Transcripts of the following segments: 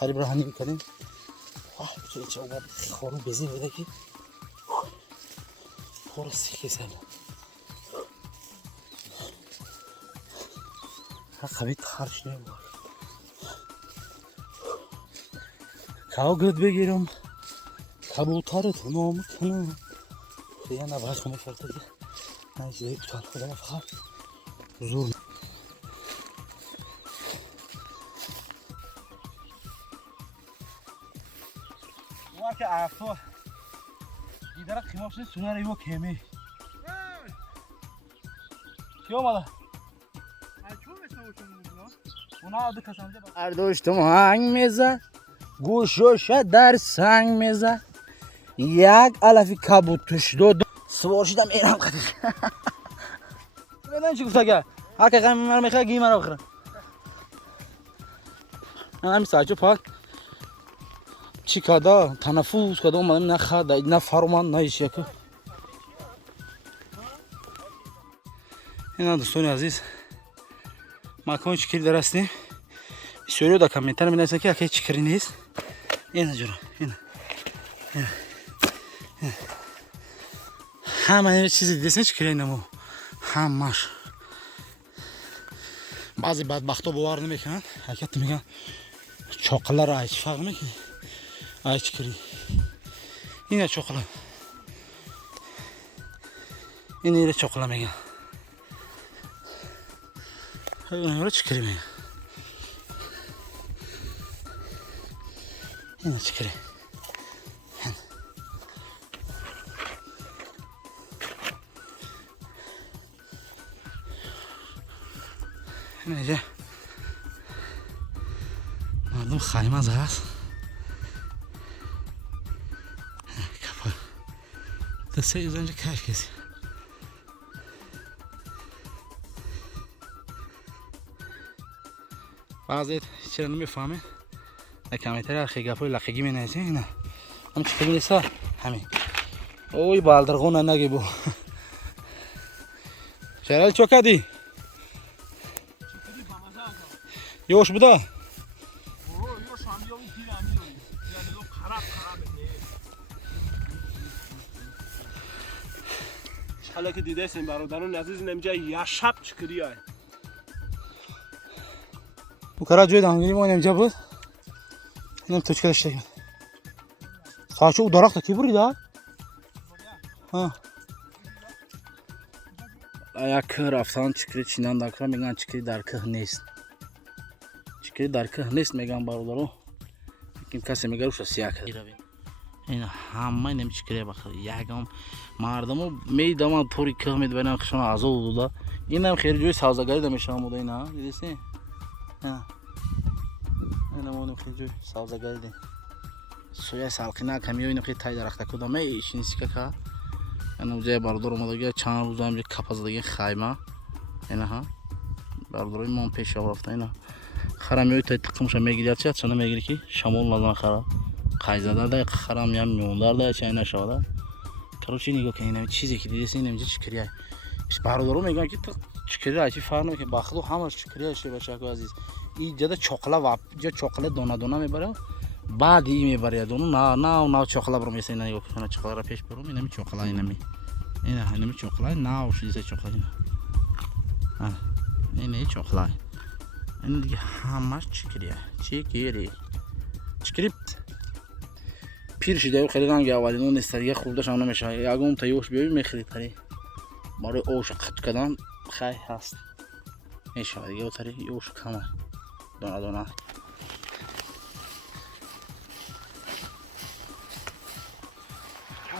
قریب رانی میکنیم. چه اومد خورو بزی بوده که خورو سیخی سر قبیت خرش نیم بود کهو گرد بگیرم کبوترت نام کنم دیگه نباید خونه کرده که نجده کتار خدا فقط زور که افتا دیداره قیمه شده سونه ریو کمی کی اومده؟ برداشتم هنگ میزد گوشوش در سنگ میزد یک علفی کبوت توش دو سوار شدم اینم قدیش بدن چی گفته که هکه قیمه مرا میخواه گی مرا بخورم من همی ساچو پاک چی کادا تنفوس کادا اومدم نخواد نه فرمان نه ایش یکو اینا دوستانی عزیز مکان چکری در هستیم سوریو دا کمیتر می نویسن که اکی چکری نیست اینا جورا اینا همه چیزی دیدن چکری نمو همش بعضی بدبختا باور نمیکنن حقیقت میگن چاقلا را ایچ فرق میکنه ای چکری اینه چاقلا اینه چاقلا میگن اینه چکری میگن اینه چکری اینجا مردم خیمه از هست کپا دسته ایز اینجا کش کسی بعضی چرا نمیفهمه کمیتر ارخی گپای لقیگی می نویسه اینا هم چی کنی نیستا همین اوی بالدرغون نگی بو شرال چو کدی یوش بوده حالا که دیده هستیم برادران عزیز اینجا یه شب چکری های بکرا جوی دانگیری ما اینجا بود اینم تو چکرش دیگه ساچو او درخت کی بریده ها یک رفتن چکری چینان دکرا میگن چکری در که نیست چکری در که نیست میگن برادرو یکیم کسی میگه روش سیاه کرده این همه نمی چکری بخیر یکم مردمو میدم طوری که میدونن خشون عزا بوده اینم خیلی جوی سازگاری دمیشه آموده اینا دیدیستی اینا مونم خیلی جوی سازگاری دی سویا سالقینا کمی اینم خیلی تای درخت کدام ایش نیست که انا جای برادر اومده گه چند روز هم کپاز دیگه خیمه اینا ها برادرای ما پیش رفته اینا خرمیوی تا تقمش میگیرد چه چونه میگیری که شمول لازم خرا قایزاده ده خرام میام میوندار ده چه اینا شده کروچی نگاه که اینا چیزی که دیدی اینم چه چکریه برادرو میگن که تو چکریه چی فرق نمیکنه باخدو همش چکریه شه بچه‌ها عزیز این جدا چاقلا و جا چاقلا دونه دونه میبره بعد این میبره دونه نه چاقلا برو میسه اینا نگاه کنه چاقلا را پیش برو اینم چاقلا اینم اینم چاقلا نه چیزی چاقلا اینا اینه چاقلا این دیگه همش چکریه چکری پیر شده خیلی رنگ اولینو نستریه خوب داشت اون نمیشه یکم تایوش بیای میخرید پری ماره اوش قط کردن خیلی هست میشه دیگه اوتری یوش کمه دونه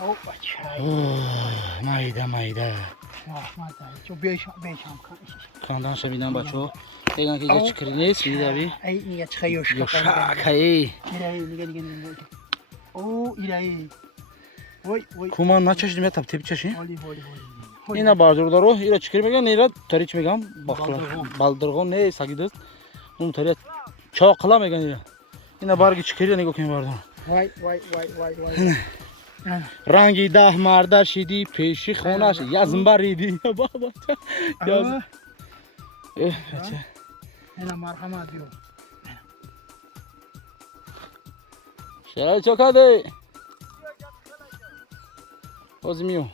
او بچه مایده چو بیشم کاندان شبیدن بچه دیگه که یه چکری نیست بیداری ای نیگه چخه یوش شاکایی نیگه او ایرایی وای کومان نچش دیمه تب تیب چشی هولی اینا باردور دارو اینا چکری میگن اینا تاریچ میگم بالدرغون نه ساگیدست اون تاریچ چاقلا میگن اینا بارگی چکری نگاه کنیم باردور وای رنگی ده مرده شدی پیشی خونش یزم بریدی بابا یزم اینا مرحمت بیو چرا چکاده باز میو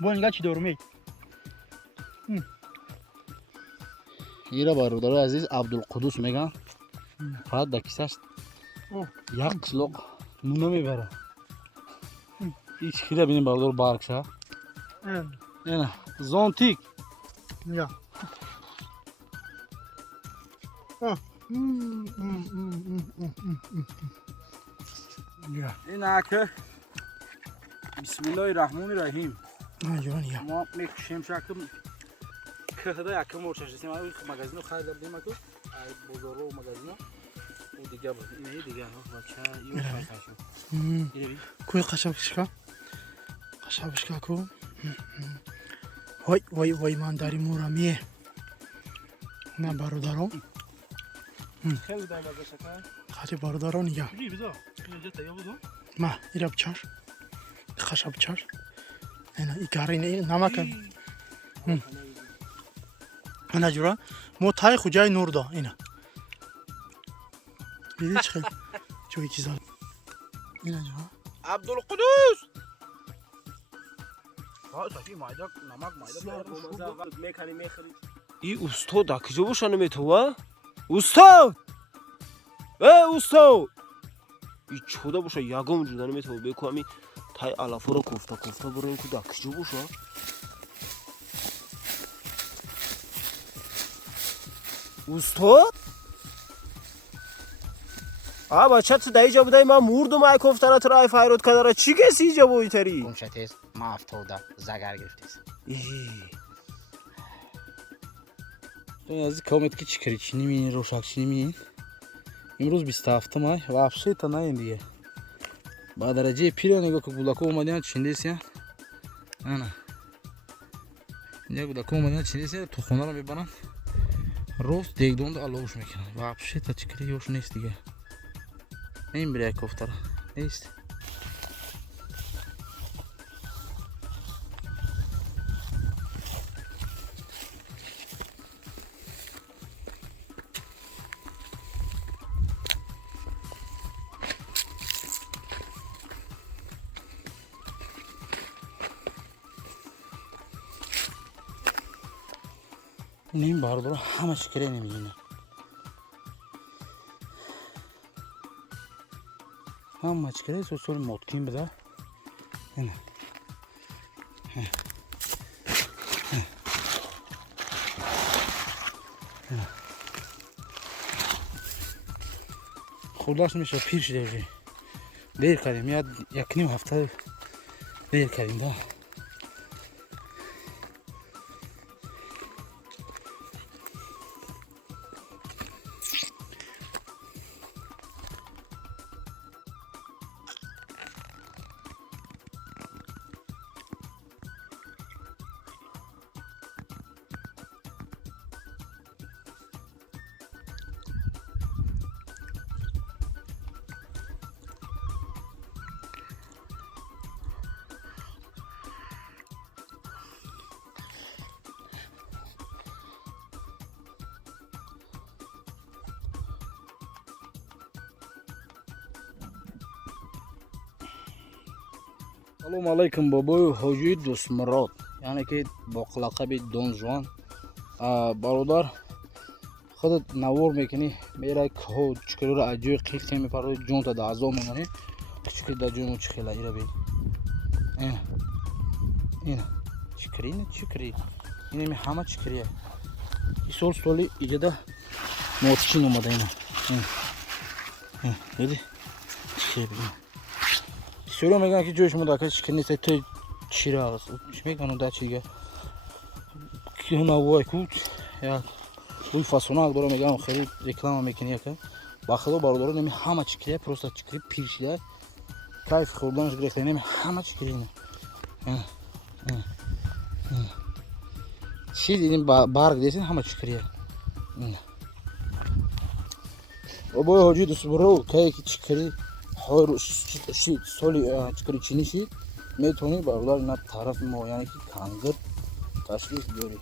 بو نگاه چی دارمی ایرا برادر عزیز عبدالقدوس میگن فقط در کیسه‌اش یک قسلق نون میبره هیچ کی ببینیم برادر برکشه اینا زونتیک یا اینا که بسم الله الرحمن الرحیم جوان یا ما میکشیم شکم که یکم ورشش ما مغازه خرید کردیم که بازار و مغازه او دیگه بود این دیگه بچه یو خاصه کوی قشبشکا قشبشکا کو وای وای وای من داری مورامیه نه برادران خیلی دایما بشه خاطر برادران یا بی بذار اینجا تیار بذار ما ایرا بچار خشب بچار اینا ایکارین این نمک انا جورا مو تای خوجای نور دا اینا دیدی چه خیلی جوی چیزا اینا جورا عبدالقدوس ها تاکی مایدا نمک مایدا میکنی میخوری این استاد در کجا باشه نمیتوه استاد استاد این چودا باشه یگم جدا نمیتوه بکو همی تای علافو رو کفته بریم که در کجا باشه استاد بچه تو دایجا بودای من موردم ای کفتره تو رای فایرود کداره چی کسی اینجا بوی تری؟ گمشتیز ما افتاده زگر گرفتیز تو از کامت که چیکاری چی نمیین روشک چی نمیین امروز 27 مای вообще та نه دیگه با درجه پیرو نگاه که گولاکو اومدن چندیسیان انا اینجا گولاکو اومدن چندیسیان تو خونه رو میبرن روز دیگدون алош میکنن вообще та چیکاری یوش نیست دیگه این برای کفتر نیست این باردارو همه شکره نمیگینه همه شکره سوسول مدکین بده اینه خورداش میشه پیر شده بجی دیر کردیم یاد یک نیم هفته دیر کردیم دا سلام علیکم بابای حاجی دوستمراد یعنی که با لقب دون جوان برادر خودت نوار میکنی میره که چکری رو اجوی قیلتی میپره جون تا دعضا میمانی چکری در جون چخیله ایره بید اینا چکری نه چکری اینه می همه چکریه این سالی ایجا ده موتچین اومده اینا دیدی چکری بگیم سورا میگن که جوش مداکه چکر نیست تو چی را هست چی میگن دا چیگه که نوای کود یا اوی فاسوناک دارو میگن خیلی رکلام میکنی که با خدا برادرو نمی همه چکریه پروستا چکری پیر شده کیف خوردنش گرفته نمی همه چکری اینه چی دیدیم برگ دیدین همه چکریه بابای حاجی دوست برو که چکری هر سالی چکری چینیشی میتونی برادر نه طرف ما یعنی که کانگر تشریف بیاری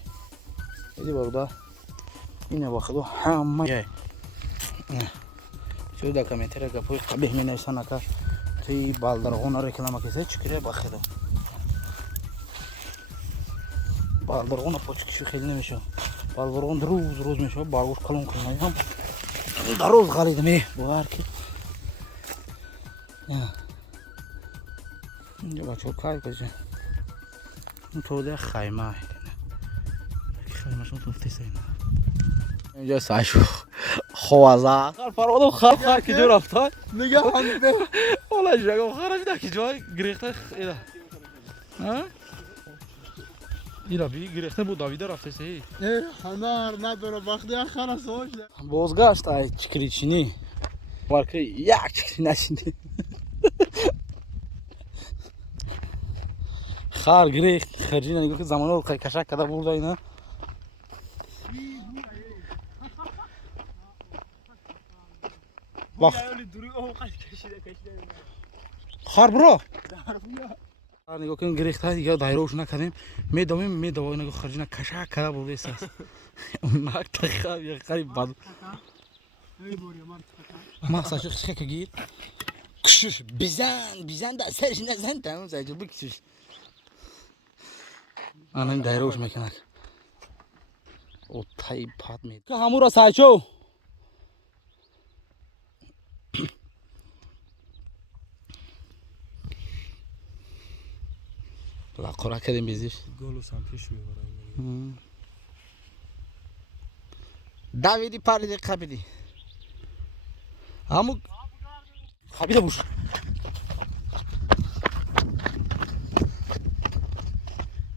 دیدی برادر اینه با خدا همه چه دکمنتری گپوی قبیح می نویسن که توی بالدرغون رکلام کسی چکره بخیره بالدرغون پوچکشی خیلی نمیشه بالدرغون روز میشه بالگوش کلون کنه هم در روز خریدم باور که اینجا بچه کار کجا اون توده خیمه خیمه شون توفتی سینا اینجا سایشو خوازه خر فرادو خر که جو رفته نگه هم به والا جگه خرابی ده که جای گریخته ایده ها ایلا بی گریخته بود داویده رفته سی هنر نداره وقتی خلاص هوش بازگشت ای چکری چینی ورکه یک چکری نشینی خر گریخت خرجی نگاه که زمان رو کشک کده برده اینا خر برو نگاه که گریخت های دیگه دایروش نکردیم میدویم نگاه خرجی کشک کده برده است اون نک تخیب یک خریب بد ما ساشو خیلی که گیر کشش بیزن در سرش نزن تمام سایجو بکشش آنها این دایروش میکنه او تایی پاد مید که همون را سایچو لاقورا کردیم بیزیش گلو سم پیش میبرم داویدی پاریدی خبیدی همون خبیده بوش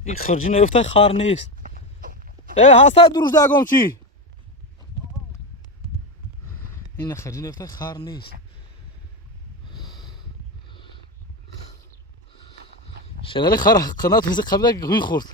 این خرجی نیفته خار نیست هسته دروش داگم چی این خرجی نیفته خار نیست شنالی خار قنات هزه قبله گوی خورد